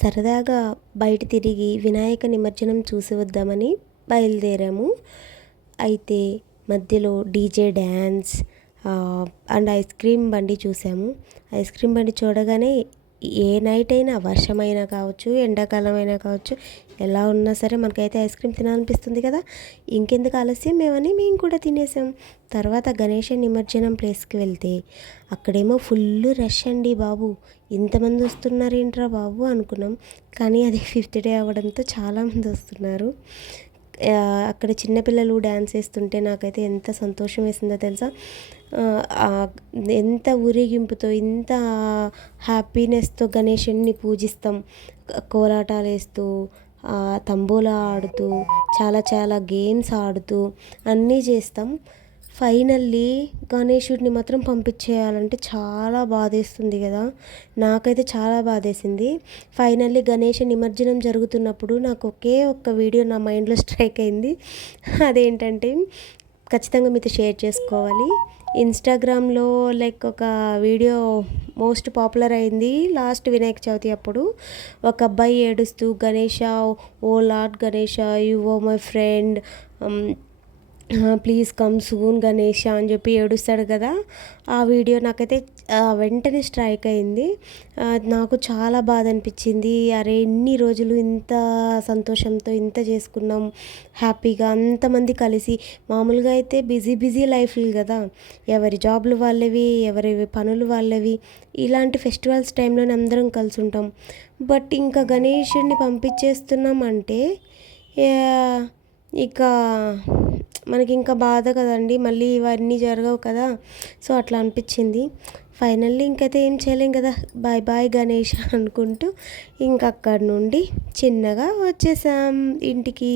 సరదాగా బయట తిరిగి వినాయక నిమజ్జనం చూసి వద్దామని బయలుదేరాము. అయితే మధ్యలో DJ dance and ice cream బండి చూసాము. ఐస్ క్రీమ్ బండి చూడగానే ఏ నైట్ అయినా వర్షమైనా కావచ్చు, ఎండాకాలం అయినా కావచ్చు, ఎలా ఉన్నా సరే మనకైతే ఐస్ క్రీమ్ తినాలనిపిస్తుంది కదా. ఇంకెందుకు ఆలస్యం మేము కూడా తినేసాం. తర్వాత గణేష నిమజ్జనం ప్లేస్కి వెళ్తే అక్కడేమో ఫుల్ రష్ అండి బాబు. ఇంతమంది వస్తున్నారేంట్రా బాబు అనుకున్నాం. కానీ అది ఫిఫ్త్ డే అవ్వడంతో చాలామంది వస్తున్నారు. అక్కడ చిన్నపిల్లలు డ్యాన్స్ వేస్తుంటే నాకైతే ఎంత సంతోషం వేసిందో తెలుసా. ఎంత ఊరేగింపుతో, ఇంత హ్యాపీనెస్తో గణేషుడిని పూజిస్తాం. కోలాటాలు వేస్తూ, తంబోలా ఆడుతూ, చాలా చాలా గేమ్స్ ఆడుతూ అన్నీ చేస్తాం. ఫైనల్లీ గణేషుడిని మాత్రం పంపించేయాలంటే చాలా బాధేస్తుంది కదా. నాకైతే చాలా బాధేసింది. ఫైనల్లీ గణేష నిమజ్జనం జరుగుతున్నప్పుడు నాకు ఒకే ఒక్క వీడియో నా మైండ్లో స్ట్రైక్ అయింది. అదేంటంటే ఖచ్చితంగా మీతో షేర్ చేసుకోవాలి. ఇన్స్టాగ్రామ్లో లైక్ ఒక వీడియో మోస్ట్ పాపులర్ అయింది లాస్ట్ వినాయక చవితి అప్పుడు. ఒక అబ్బాయి ఏడుస్తూ Ganesha, oh lord Ganesha, you oh my friend, please come soon Ganesha అని చెప్పి ఏడుస్తాడు కదా. ఆ వీడియో నాకైతే వెంటనే స్ట్రైక్ అయింది. నాకు చాలా బాధ అనిపించింది. అరే ఇన్ని రోజులు ఇంత సంతోషంతో ఇంత చేసుకున్నాం హ్యాపీగా అంతమంది కలిసి. మామూలుగా అయితే బిజీ లైఫ్లు కదా, ఎవరి జాబ్లు వాళ్ళవి, ఎవరి పనులు వాళ్ళవి. ఇలాంటి ఫెస్టివల్స్ టైంలోనే అందరం కలిసి ఉంటాం. బట్ ఇంకా గణేషుడిని పంపించేస్తున్నాం అంటే ఇక మనకి ఇంకా బాధ కదండి. మళ్ళీ ఇవన్నీ జరగవు కదా. సో అట్లా అనిపించింది. ఫైనల్లీ ఇంకైతే ఏం చేయలేం కదా, బాయ్ బాయ్ గణేష్ అనుకుంటూ ఇంక అక్కడి నుండి చిన్నగా వచ్చేసాం ఇంటికి.